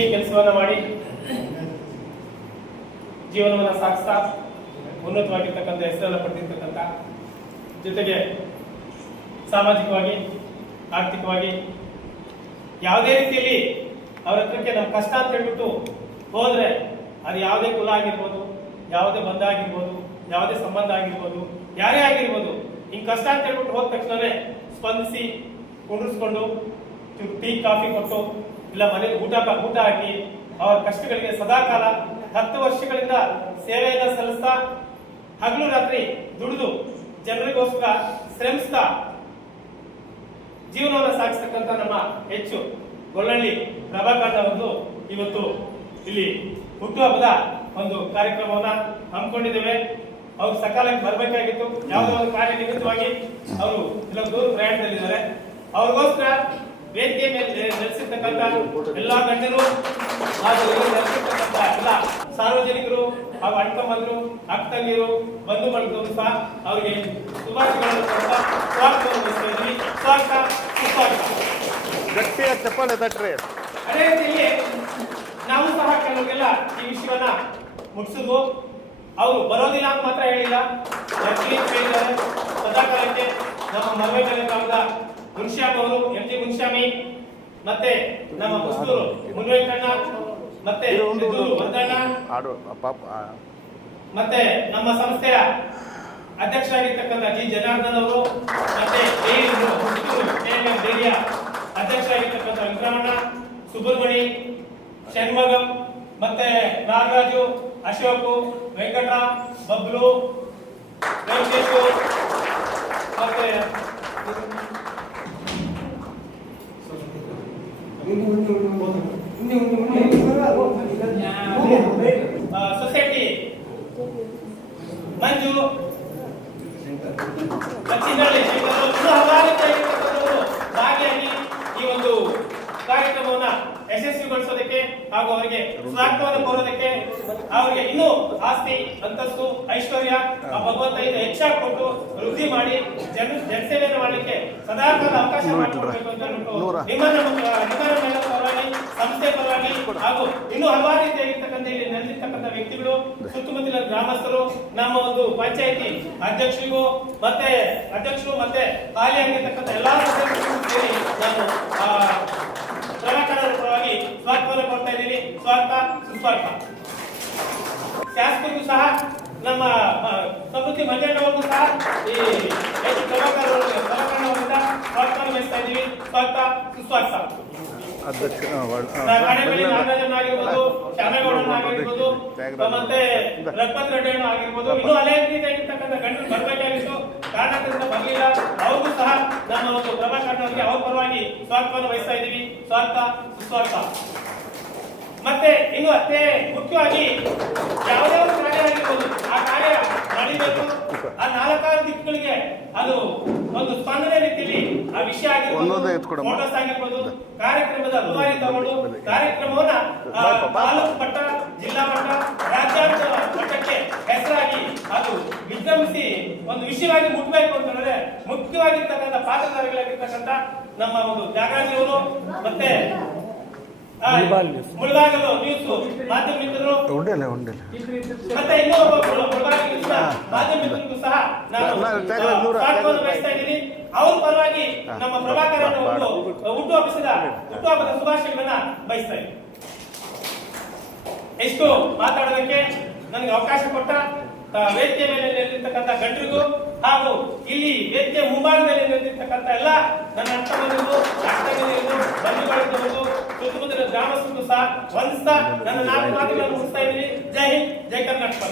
ಇಲ್ಲಿ ಕೆಲಸವನ್ನ ಮಾಡಿ ಜೀವನವನ್ನ ಸಾಗಿಸ್ತಾ ಉನ್ನತವಾಗಿರ್ತಕ್ಕಂಥ ಹೆಸರನ್ನ ಪಡೆದಿರ್ತಕ್ಕಂಥ ಜೊತೆಗೆ ಸಾಮಾಜಿಕವಾಗಿ, ಆರ್ಥಿಕವಾಗಿ ಯಾವುದೇ ರೀತಿಯಲ್ಲಿ ಅವ್ರ ಹತ್ರಕ್ಕೆ ನಾವು ಕಷ್ಟ ಅಂತ ಹೇಳ್ಬಿಟ್ಟು ಹೋದ್ರೆ ಅದು ಯಾವುದೇ ಕುಲ ಆಗಿರ್ಬೋದು, ಯಾವುದೇ ಬಂಧ ಆಗಿರ್ಬೋದು, ಯಾವುದೇ ಸಂಬಂಧ ಆಗಿರ್ಬೋದು, ಯಾರೇ ಆಗಿರ್ಬೋದು, ಹಿಂಗೆ ಕಷ್ಟ ಅಂತ ಹೇಳ್ಬಿಟ್ಟು ಹೋದ ತಕ್ಷಣವೇ ಸ್ಪಂದಿಸಿ ಕುಂಡ್ರಿಸ್ಕೊಂಡು ಚೂರು ಟೀ ಕಾಫಿ ಕೊಟ್ಟು ಇಲ್ಲ ಮನೇಲಿ ಊಟ ಊಟ ಹಾಕಿ ಅವರ ಕಷ್ಟಗಳಿಗೆ ಸದಾಕಾಲ ಹತ್ತು ವರ್ಷಗಳಿಂದ ಸೇವೆಯನ್ನ ಸಲ್ಲಿಸ್ತಾ ಹಗಲು ರಾತ್ರಿ ದುಡಿದು ಜನರಿಗೋಸ್ಕರ ಶ್ರಮಿಸ್ತಾ ಜೀವನವನ್ನು ಸಾಗಿಸ್ತಕ್ಕಂಥ ನಮ್ಮ ಹೆಚ್ಚು ಗೊಳ್ಳಳ್ಳಿ ಪ್ರಭಾಕರ್ ಅವರು ಇವತ್ತು ಇಲ್ಲಿ ಹುಟ್ಟುಹಬ್ಬದ ಒಂದು ಕಾರ್ಯಕ್ರಮವನ್ನ ಹಮ್ಮಿಕೊಂಡಿದ್ದೇವೆ. ಅವ್ರು ಸಕಾಲಕ್ಕೆ ಬರಬೇಕಾಗಿತ್ತು. ಯಾವುದೋ ಒಂದು ಕಾರ್ಯ ನಿಮಿತ್ತವಾಗಿ ಅವರು ಇಲ್ಲ ದೂರ ಪ್ರಯಾಣದಲ್ಲಿದ್ದಾರೆ. ಅವ್ರಿಗೋಸ್ಕರ ವೇದಿಕೆ ಮೇಲೆ ನೆಲೆಸಿರ್ತಕ್ಕಂಥ ಎಲ್ಲ ಗಣ್ಯರು ಹಾಗೂ ನೆಲೆಸಿರ್ತಕ್ಕಂಥ ಎಲ್ಲ ಸಾರ್ವಜನಿಕರು ಹಾಗೂ ಅಣ್ತಮ್ಮಂದ್ರು ಅಕ್ಕ ತಂಗಿಯರು ಬಂಧು ಸಹ ಅವರಿಗೆ ಶುಭಾಶಯಗಳನ್ನು ಕೊಡ್ತಾ ಸ್ವಾಗತವನ್ನು ಬಯಸ್ತಾ ಇದ್ದೀವಿ ಸ್ವಾಗತ ಸುಸ್ವಾಗತ. ಗಟ್ಟಿಯ ಚಪ್ಪಾಳೆ ತಟ್ರಿ. ಅದೇ ರೀತಿಯಲ್ಲಿ ನಾವು ಸಹ ಕೆಲವರಿಗೆಲ್ಲ ಈ ವಿಷಯವನ್ನ ಮುಟ್ಸಿದ್ವು. ಅವರು ಬರೋದಿಲ್ಲ ಅಂತ ಮಾತ್ರ ಹೇಳಿಲ್ಲ. ಸದಾಕಾಲಕ್ಕೆ ನಮ್ಮ ಮರವೇಕಲೆ ಗ್ರಾಮದ ಮುನ್ಶ್ಯಾಮ್ ಅವರು ಎಂ ಜಿ ಮುನ್ಶ್ಯಾಮಿ ಮತ್ತೆ ನಮ್ಮ ಮಸ್ತೂರು ಮುನ್ವೆಂಕಣ್ಣ ಮತ್ತೆ ಮತ್ತೆ ನಮ್ಮ ಸಂಸ್ಥೆಯ ಅಧ್ಯಕ್ಷ ಆಗಿರ್ತಕ್ಕಂಥ ಜಿ. ಜನಾರ್ದನ್ ಅವರು ಮತ್ತೆ ಅಧ್ಯಕ್ಷ ಆಗಿರ್ತಕ್ಕಂಥ ಅಧ್ಯಕ್ಷರಾಗಿರ್ತಕ್ಕಂಥ ವೆಂಕಟರಮಣ ಸುಬ್ರಹ್ಮಣಿ ಷಣ್ಮಗಂ ಮತ್ತೆ ನಾಗರಾಜು ಅಶೋಕ್ ವೆಂಕಟ ಬಬ್ಲು ವೆಂಕಟೇಶು ಮತ್ತೆ ಆ, ಸೊಸೈಟಿ ಮಂಜು ಲಕ್ಷ್ಮೀನಳ್ಳಿ ಶ್ರೀಗಳು ಇನ್ನೂ ಹಲವಾರು ರೀತಿಯಾಗಿರ್ತಕ್ಕಂಥವರು ಭಾಗಿಯಾಗಿ ಈ ಒಂದು ಕಾರ್ಯಕ್ರಮವನ್ನ ಯಶಸ್ವಿಗೊಳಿಸೋದಕ್ಕೆ ಹಾಗೂ ಅವರಿಗೆ ಸ್ವಾಗತವನ್ನು ಕೋರೋದಕ್ಕೆ ಅವರಿಗೆ ಇನ್ನೂ ಆಸ್ತಿ ಅಂತಸ್ತು ಐಶ್ವರ್ಯ ಆ ಭಗವಂತ ಇದು ಹೆಚ್ಚಾಗಿ ಕೊಟ್ಟು ವೃದ್ಧಿ ಮಾಡಿ ಜನ ಜನಸೇವೆಯನ್ನು ಮಾಡಲಿಕ್ಕೆ ಸದಾಕಾಲ ಅವಕಾಶ ಮಾಡಿಕೊಡ್ಬೇಕು ಅಂತ. ನಿಮ್ಮನ್ನ ನಿಮ್ಮನ್ನ ಪರವಾಗಿ ಸಂಸ್ಥೆ ಪರವಾಗಿ ಹಾಗೂ ಇನ್ನೂ ಹಲವಾರು ರೀತಿಯಾಗಿರ್ತಕ್ಕಂಥ ಇಲ್ಲಿ ನೆಲೆಸಿರ್ತಕ್ಕಂಥ ವ್ಯಕ್ತಿಗಳು ಸುತ್ತಮುತ್ತಲಿನ ಗ್ರಾಮಸ್ಥರು ನಮ್ಮ ಒಂದು ಪಂಚಾಯಿತಿ ಅಧ್ಯಕ್ಷರಿಗೂ ಮತ್ತೆ ಅಧ್ಯಕ್ಷರು ಮತ್ತೆ ಖಾಲಿ ಆಗಿರ್ತಕ್ಕಂಥ ಎಲ್ಲಾ ಸದಸ್ಯರಿಗೂ ಸೇರಿ ನಾನು ಆ, ಪ್ರಭಾಕರರ ಪರವಾಗಿ ಸ್ವಾಗತವನ್ನು ಕೊಡ್ತಾ ಇದ್ದೀನಿ ಸುಸ್ವಾಗತ ಶಾಸಕರಿಗೂ ಸಹ ನಮ್ಮ ಸಮೃದ್ಧಿ ಮಂಜಣ್ಣವ್ರಿಗೂ ಸಹ ಈ ಹೆಚ್ಚು ಪ್ರಭಾಕರ್ ಸ್ವಾಗತ ಬಯಸ್ತಾ ಇದ್ದೀವಿ. ಸ್ವಾಗತ ಸುಸ್ವಾಗತ. ಆಗಿರ್ಬೋದು ಶ್ಯಾಮೇಗೌಡನ್ ಮತ್ತೆ ರಘುಪತಿ ರೆಡ್ಡಿ ಆಗಿರ್ಬೋದು. ಇನ್ನೂ ಅನೇಕ ರೀತಿಯಾಗಿರ್ತಕ್ಕಂಥ ಗಂಡರು ಬರ್ಬೇಕಾಗಿತ್ತು ಕಾರಣದಿಂದ ಬರ್ಲಿಲ್ಲ. ಅವ್ರಿಗೂ ಸಹ ನಮ್ಮ ಒಂದು ಅವರಿಗೆ ಅವ್ರ ಪರವಾಗಿ ಸ್ವಾಗತವನ್ನು ವಹಿಸ್ತಾ ಇದ್ದೀವಿ. ಸ್ವಾಗತ ಸುಸ್ವಾಗತ. ಮತ್ತೆ ಇನ್ನು ಅತ್ತೆ ಮುಖ್ಯವಾಗಿ ಯಾವುದೇ ಒಂದು ಕಾರ್ಯ ಆಗಿರ್ಬೋದು ಆ ಕಾರ್ಯ ನಡಿಬೇಕು ಆ ನಾಲ್ಕಾರು ದಿಕ್ಕುಗಳಿಗೆ ಅದು ಒಂದು ಸ್ಪಂದನೆ ರೀತಿಯಲ್ಲಿ ಆ ವಿಷಯ ಆಗಿರ್ಬೋದು. ಫೋಟೋಸ್ ಆಗಿರ್ಬೋದು ಕಾರ್ಯಕ್ರಮದ ರೂವಾರಿ ತಗೊಂಡು ಕಾರ್ಯಕ್ರಮವನ್ನ ತಾಲೂಕು ಮಟ್ಟ ಜಿಲ್ಲಾ ಮಟ್ಟ ರಾಜ್ಯಾಂತ ಮಟ್ಟಕ್ಕೆ ಹೆಸರಾಗಿ ಅದು ವಿಜೃಂಭಿಸಿ ಒಂದು ವಿಷಯವಾಗಿ ಮುಟ್ಬೇಕು ಅಂತಂದ್ರೆ ಮುಖ್ಯವಾಗಿರ್ತಕ್ಕಂಥ ಪಾತ್ರಧಾರಿಗಳಾಗಿರ್ತಕ್ಕಂಥ ನಮ್ಮ ಒಂದು ತ್ಯಾಗಾಜಿಯವರು ಮತ್ತೆ ಉಂಡಿಲ್ಲ ಉಂಡಿಲ್ಲ. ಅವ್ರ ಪರವಾಗಿ ನಮ್ಮ ಪ್ರಭಾಕರ್ ಶುಭಾಶಯಗಳನ್ನ ಬಯಸ್ತಾ ಇದ್ದೀನಿ. ಎಷ್ಟು ಮಾತಾಡೋದಕ್ಕೆ ನನಗೆ ಅವಕಾಶ ಕೊಟ್ಟ ವೇದಿಕೆ ಮೇಲೆ ನಿಂತಿರ್ತಕ್ಕಂಥ ಗಂಡರಿಗೂ ಹಾಗೂ ಇಲ್ಲಿ ವೇದಿಕೆ ಮುಂಭಾಗದಲ್ಲಿ ನಿಂತಿರ್ತಕ್ಕಂಥ ಎಲ್ಲ ನನ್ನ ಅರ್ಥಮಂದಿರಿಗೂ ಬಂದಿದ್ದು ಸುತ್ತಮುತ್ತಲಿನ ಗ್ರಾಮಸ್ಥರಿಗೂ ಸಹ ವಂದಿಸ್ತಾ ನನ್ನ ನಾಲ್ಕು ಮಾತುಗಳನ್ನು ಮುಗಿಸ್ತಾ ಇದ್ದೀನಿ ಜೈ ಹಿಂದ್ ಜೈ ಕರ್ನಾಟಕ